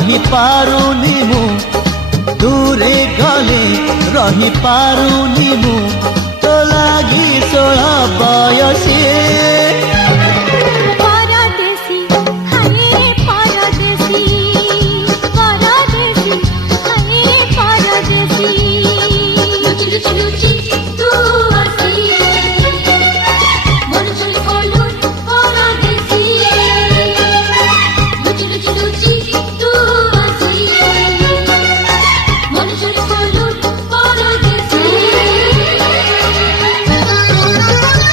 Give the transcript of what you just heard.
रही पारुनी मु दूरे गले रही पारुनी मु तो लागी 16 बयसी